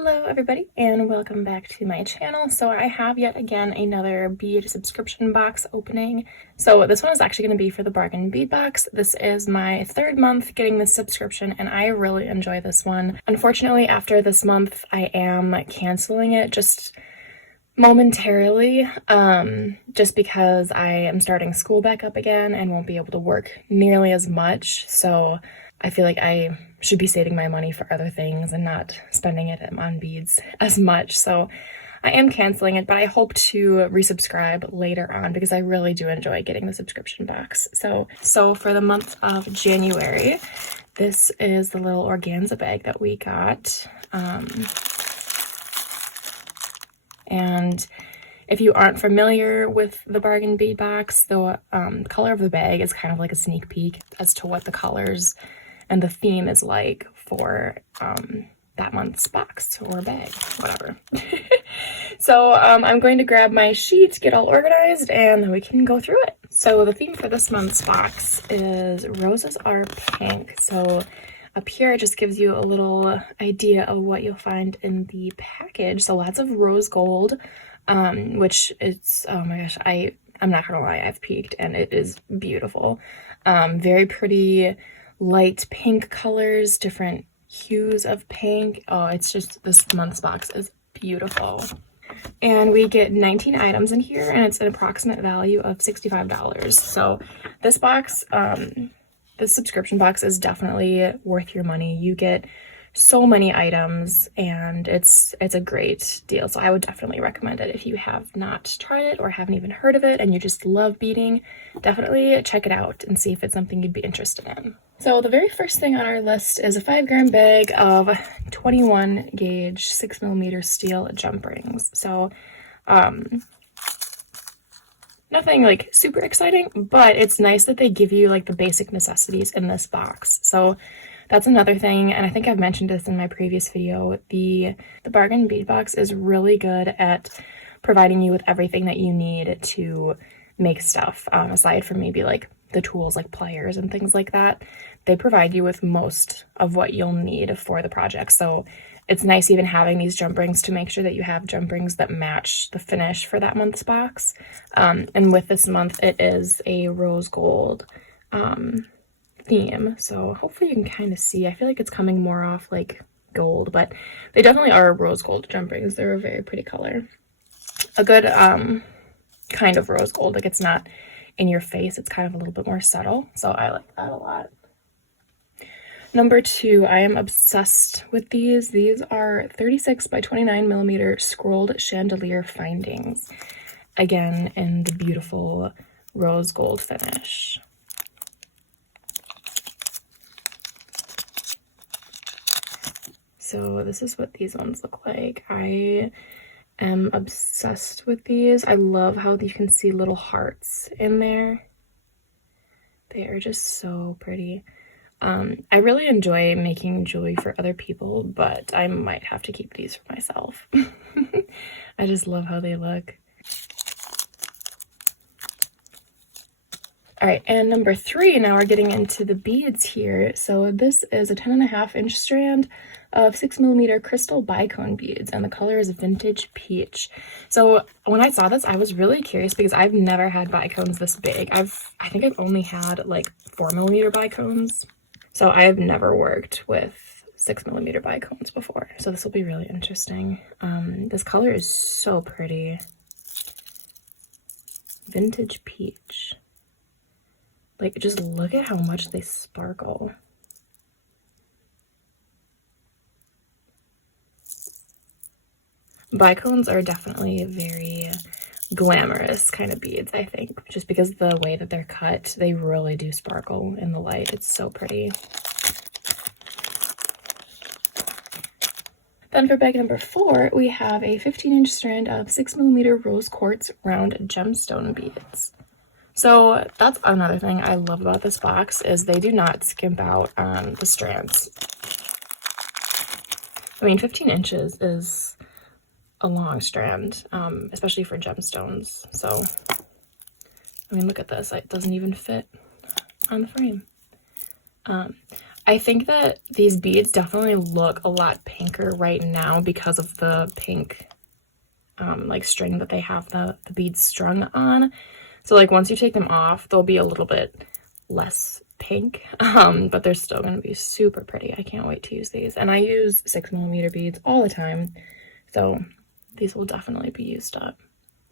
Hello everybody and welcome back to my channel. So I have yet again another bead subscription box opening. So this one is actually going to be for the Bargain Bead Box. This is my third month getting this subscription and I really enjoy this one. Unfortunately, after this month I am canceling it just momentarily, just because I am starting school back up again and won't be able to work nearly as much. So I feel like I should be saving my money for other things and not spending it on beads as much. So I am canceling it, but I hope to resubscribe later on because I really do enjoy getting the subscription box. So for the month of January, this is the little organza bag that we got. And if you aren't familiar with the Bargain Bead Box, the color of the bag is kind of like a sneak peek as to what the colors and the theme is like for that month's box or bag, whatever. So I'm going to grab my sheet, get all organized, and then we can go through it. So the theme for this month's box is Roses Are Pink. So up here it just gives you a little idea of what you'll find in the package. So lots of rose gold, which is, oh my gosh, I'm not gonna lie, I've peeked and it is beautiful. Very pretty light pink colors, different hues of pink. Oh, it's just, this month's box is beautiful. And we get 19 items in here and it's an approximate value of $65. So this box, this subscription box is definitely worth your money. You get so many items and it's a great deal. So I would definitely recommend it if you have not tried it or haven't even heard of it and you just love beading. Definitely check it out and see if it's something you'd be interested in. So the very first thing on our list is a 5-gram bag of 21 gauge 6mm steel jump rings. So nothing like super exciting, but it's nice that they give you like the basic necessities in this box. So that's another thing, and I think I've mentioned this in my previous video, the Bargain Bead Box is really good at providing you with everything that you need to make stuff, aside from maybe like the tools like pliers and things like that. They provide you with most of what you'll need for the project. So it's nice even having these jump rings to make sure that you have jump rings that match the finish for that month's box. And with this month, it is a rose gold theme. So hopefully you can kind of see. I feel like it's coming more off like gold, but they definitely are rose gold jump rings. They're a very pretty color. A good kind of rose gold. Like it's not in your face. It's kind of a little bit more subtle. So I like that a lot. Number 2, I am obsessed with these. These are 36 by 29mm scrolled Chandelier Findings. Again, in the beautiful rose gold finish. So this is what these ones look like. I am obsessed with these. I love how you can see little hearts in there. They are just so pretty. I really enjoy making jewelry for other people, but I might have to keep these for myself. I just love how they look. All right, and number 3, now we're getting into the beads here. So this is a 10.5-inch strand of 6mm crystal bicone beads, and the color is Vintage Peach. So when I saw this, I was really curious because I've never had bicones this big. I think I've only had like 4mm bicones. So I've never worked with 6mm bicones before. So this will be really interesting. This color is so pretty. Vintage Peach. Like, just look at how much they sparkle. Bicones are definitely very glamorous kind of beads, I think, just because the way that they're cut, they really do sparkle in the light. It's so pretty. Then for bag number 4, we have a 15-inch strand of 6mm rose quartz round gemstone beads. So that's another thing I love about this box is they do not skimp out on the strands. I mean, 15 inches is a long strand, especially for gemstones. So, I mean, look at this. It doesn't even fit on the frame. I think that these beads definitely look a lot pinker right now because of the pink like string that they have the beads strung on. So like once you take them off, they'll be a little bit less pink, but they're still going to be super pretty. I can't wait to use these. And I use 6mm beads all the time, so these will definitely be used up.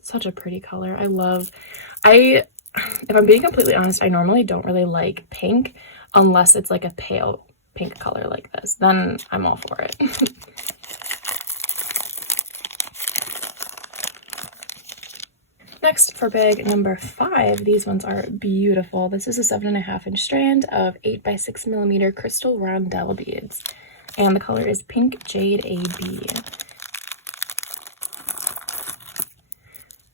Such a pretty color. If I'm being completely honest, I normally don't really like pink unless it's like a pale pink color like this. Then I'm all for it. Next, for bag number 5, these ones are beautiful. This is a 7.5-inch strand of 8x6mm crystal Rondelle beads, and the color is Pink Jade AB.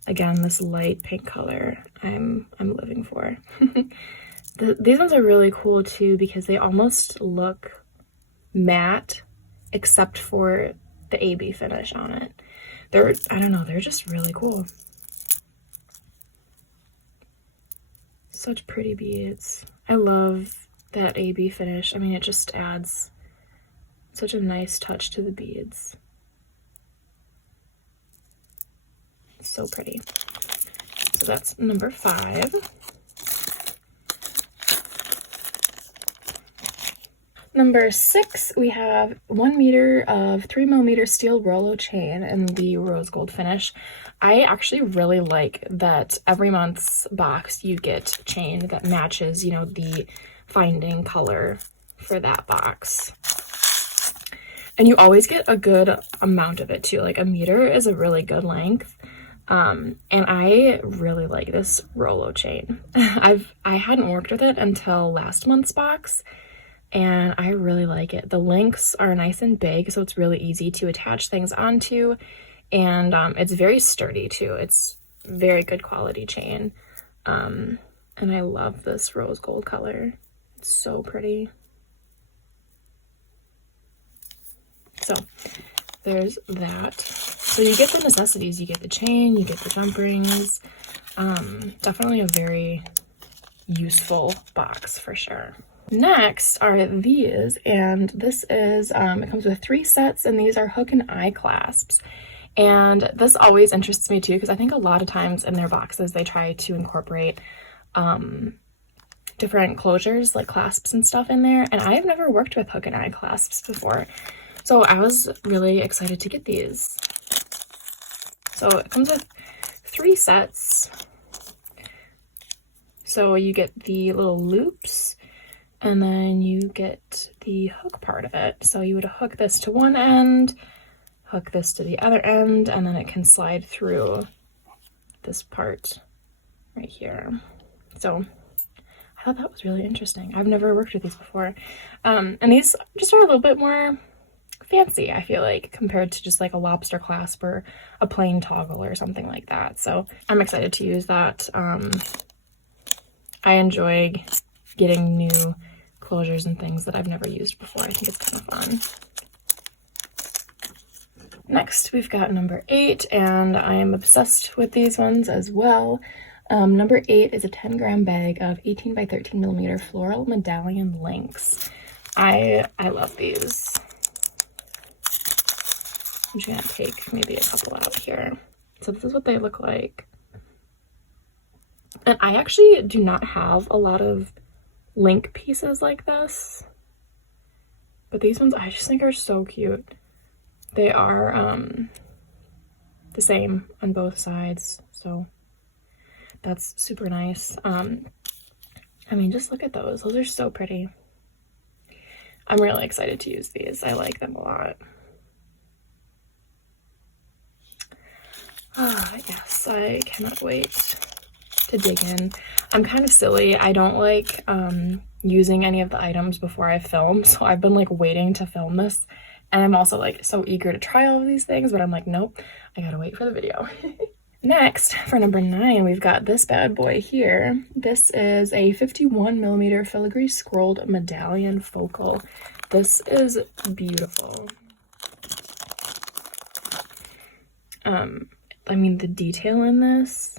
Again, this light pink color I'm living for. These ones are really cool too because they almost look matte except for the AB finish on it. I don't know, they're just really cool. Such pretty beads. I love that AB finish. I mean, it just adds such a nice touch to the beads. So pretty. So that's number 5. Number 6, we have 1 meter of 3mm steel Rollo chain in the rose gold finish. I actually really like that every month's box you get chain that matches, you know, the finding color for that box. And you always get a good amount of it too. Like a meter is a really good length. And I really like this Rollo chain. I hadn't worked with it until last month's box, and I really like it. The links are nice and big, so it's really easy to attach things onto, and it's very sturdy too. It's very good quality chain, and I love this rose gold color. It's so pretty. So there's that. So you get the necessities. You get the chain, you get the jump rings. Definitely a very useful box for sure. Next are these, and this is, it comes with 3 sets, and these are hook and eye clasps. And this always interests me too, because I think a lot of times in their boxes they try to incorporate different closures, like clasps and stuff in there, and I've never worked with hook and eye clasps before. So I was really excited to get these. So it comes with 3 sets. So you get the little loops, and then you get the hook part of it. So you would hook this to one end, hook this to the other end, and then it can slide through this part right here. So I thought that was really interesting. I've never worked with these before. And these just are a little bit more fancy, I feel like, compared to just like a lobster clasp or a plain toggle or something like that. So I'm excited to use that. I enjoy getting new closures and things that I've never used before. I think it's kind of fun. Next, we've got number 8, and I am obsessed with these ones as well. Number 8 is a 10-gram bag of 18x13mm floral medallion links. I love these. I'm just gonna take maybe a couple out here. So this is what they look like. And I actually do not have a lot of link pieces like this, but these ones I just think are so cute. They are the same on both sides, so that's super nice. I mean, just look at those. Those are so pretty. I'm really excited to use these. I like them a lot. Yes, I cannot wait to dig in. I'm kind of silly. I don't like using any of the items before I film, so I've been like waiting to film this, and I'm also like so eager to try all of these things, but I'm like, nope, I gotta wait for the video. Next, for number 9, we've got this bad boy here. This is a 51mm Filigree scrolled medallion focal. This is beautiful. I mean, the detail in this,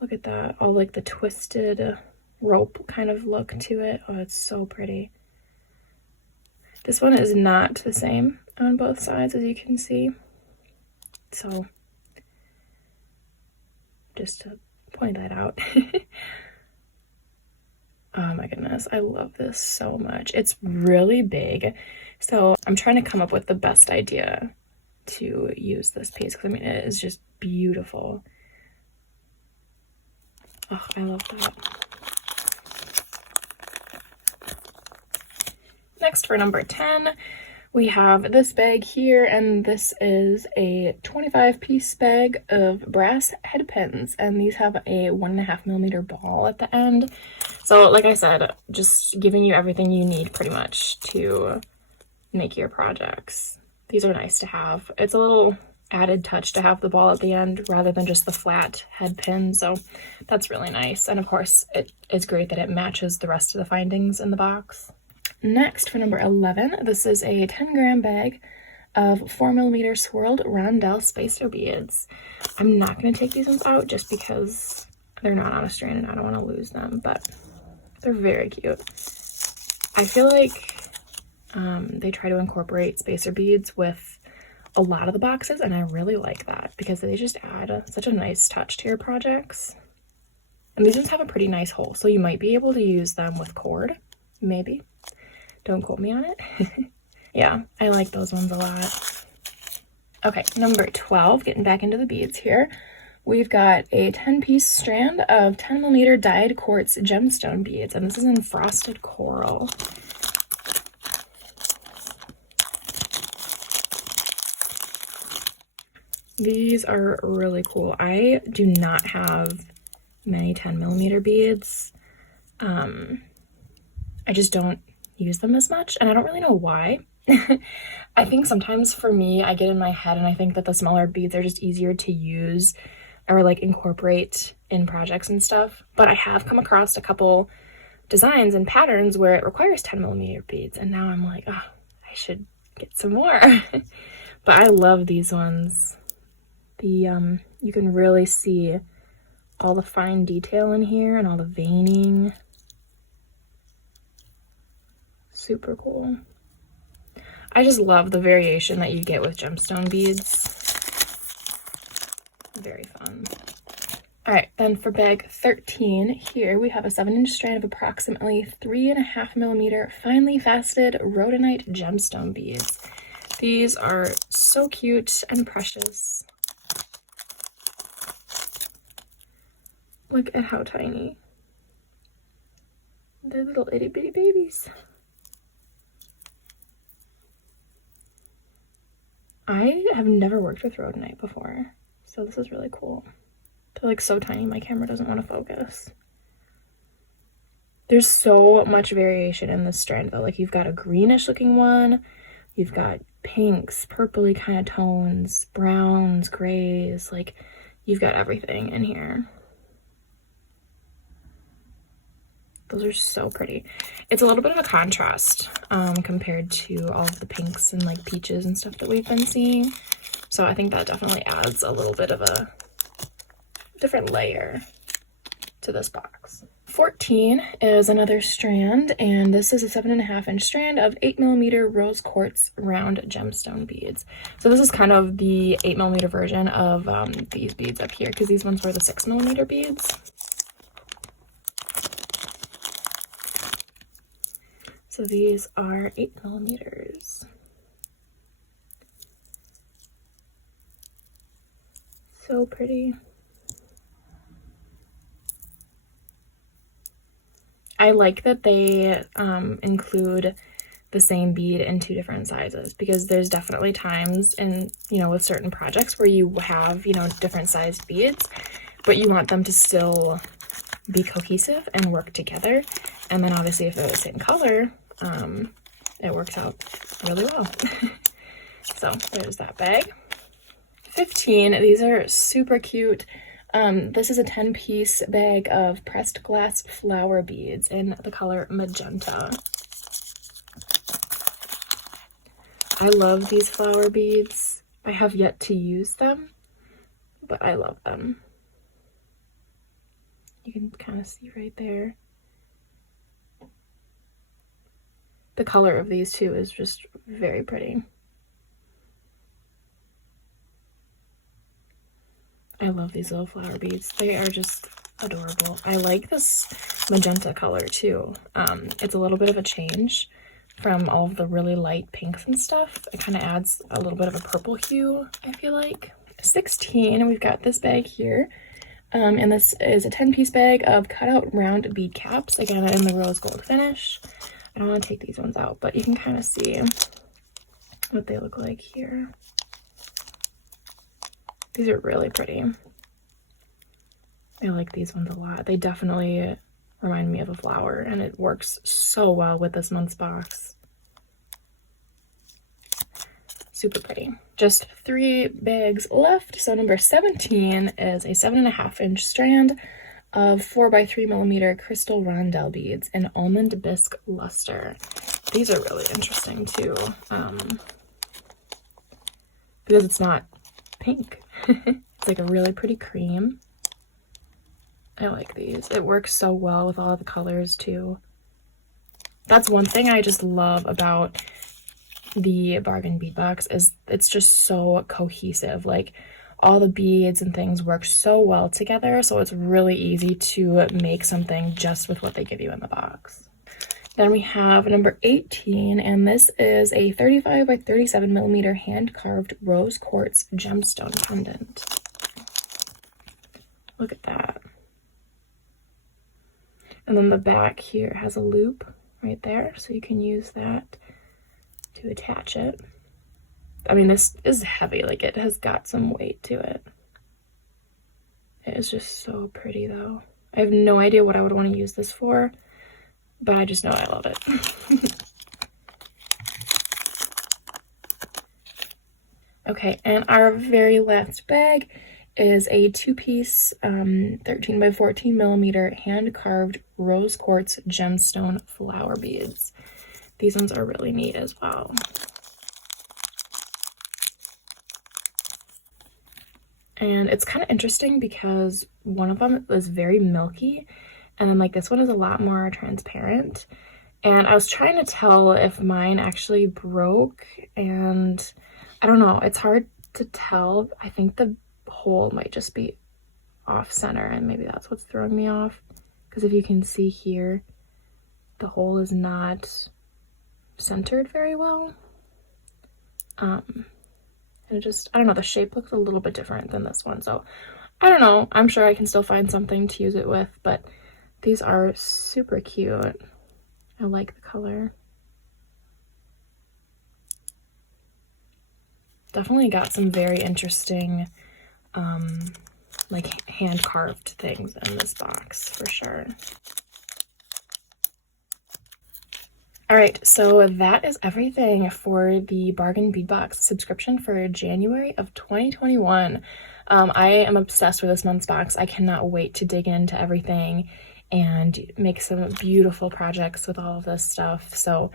look at that, all like the twisted rope kind of look to it. Oh, it's so pretty. This one is not the same on both sides, as you can see. So just to point that out. Oh my goodness, I love this so much. It's really big. So I'm trying to come up with the best idea to use this piece, because I mean, it is just beautiful. Oh, I love that. Next, for number 10, we have this bag here, and this is a 25-piece bag of brass head pins, and these have a 1.5mm ball at the end. So like I said, just giving you everything you need pretty much to make your projects. These are nice to have. It's a little added touch to have the ball at the end rather than just the flat head pin, so that's really nice. And of course, it is great that it matches the rest of the findings in the box. Next, for number 11, this is a 10-gram bag of 4mm swirled Rondelle spacer beads. I'm not going to take these ones out just because they're not on a strand and I don't want to lose them, but they're very cute. I feel like they try to incorporate spacer beads with a lot of the boxes, and I really like that because they just add such a nice touch to your projects. And these ones have a pretty nice hole, so you might be able to use them with cord, maybe. Don't quote me on it. Yeah, I like those ones a lot. Okay, number 12, getting back into the beads here. We've got a 10-piece strand of 10mm dyed quartz gemstone beads, and this is in frosted coral. These are really cool. I do not have many 10mm beads. I just don't use them as much, and I don't really know why. I think sometimes for me, I get in my head and I think that the smaller beads are just easier to use or like incorporate in projects and stuff. But I have come across a couple designs and patterns where it requires 10mm beads, and now I'm like, oh, I should get some more. But I love these ones. You can really see all the fine detail in here and all the veining. Super cool. I just love the variation that you get with gemstone beads. Very fun. All right, then for bag 13, here we have a 7-inch strand of approximately 3.5mm finely faceted rhodonite gemstone beads. These are so cute and precious. Look at how tiny. They're little itty bitty babies. I have never worked with rhodonite before, so this is really cool. They're like so tiny, my camera doesn't want to focus. There's so much variation in this strand though. Like you've got a greenish looking one, you've got pinks, purpley kind of tones, browns, grays, like you've got everything in here. Those are so pretty. It's a little bit of a contrast compared to all of the pinks and like peaches and stuff that we've been seeing. So I think that definitely adds a little bit of a different layer to this box. 14 is another strand, and this is a 7.5-inch strand of 8mm rose quartz round gemstone beads. So this is kind of the 8mm version of these beads up here, because these ones were the 6mm beads. So these are 8mm. So pretty. I like that they include the same bead in 2 different sizes, because there's definitely times in, with certain projects where you have, different sized beads, but you want them to still be cohesive and work together. And then obviously if they're the same color, it works out really well. So there's that bag. 15, these are super cute. This is a 10-piece bag of pressed glass flower beads in the color Magenta. I love these flower beads. I have yet to use them, but I love them. You can kind of see right there. The color of these two is just very pretty. I love these little flower beads. They are just adorable. I like this magenta color too. It's a little bit of a change from all of the really light pinks and stuff. It kind of adds a little bit of a purple hue, I feel like. 16, we've got this bag here. And this is a 10-piece bag of cutout round bead caps, again in the rose gold finish. I don't want to take these ones out, but you can kind of see what they look like here. These are really pretty. I like these ones a lot. They definitely remind me of a flower, and it works so well with this month's box. Super pretty. Just 3 bags left. So number 17 is a 7.5-inch strand of 4x3mm crystal rondelle beads in almond bisque luster. These are really interesting too, because it's not pink. It's like a really pretty cream. I like these. It works so well with all the colors too. That's one thing I just love about the Bargain Bead Box is it's just so cohesive. Like all the beads and things work so well together, so it's really easy to make something just with what they give you in the box. Then we have number 18, and this is a 35x37mm hand-carved rose quartz gemstone pendant. Look at that. And then the back here has a loop right there, so you can use that to attach it. I mean, this is heavy, like it has got some weight to it. It is just so pretty though. I have no idea what I would want to use this for, but I just know I love it. Okay, and our very last bag is a 2-piece 13x14mm hand-carved rose quartz gemstone flower beads. These ones are really neat as well. And it's kind of interesting because one of them is very milky, and then like this one is a lot more transparent. And I was trying to tell if mine actually broke, and I don't know, it's hard to tell. I think the hole might just be off center, and maybe that's what's throwing me off. Because if you can see here, the hole is not centered very well. And it just, I don't know, the shape looks a little bit different than this one, so I don't know. I'm sure I can still find something to use it with, but these are super cute. I like the color. Definitely got some very interesting like hand carved things in this box for sure. All right, so that is everything for the Bargain Bead Box subscription for January of 2021. I am obsessed with this month's box. I cannot wait to dig into everything and make some beautiful projects with all of this stuff. So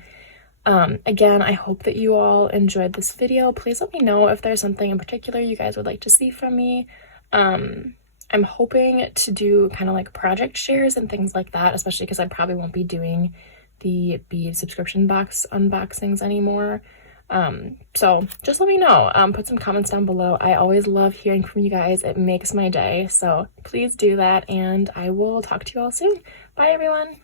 again, I hope that you all enjoyed this video. Please let me know if there's something in particular you guys would like to see from me. I'm hoping to do kind of like project shares and things like that, especially because I probably won't be doing the bead subscription box unboxings anymore. So just let me know. Put some comments down below. I always love hearing from you guys. It makes my day. So please do that, and I will talk to you all soon. Bye, everyone.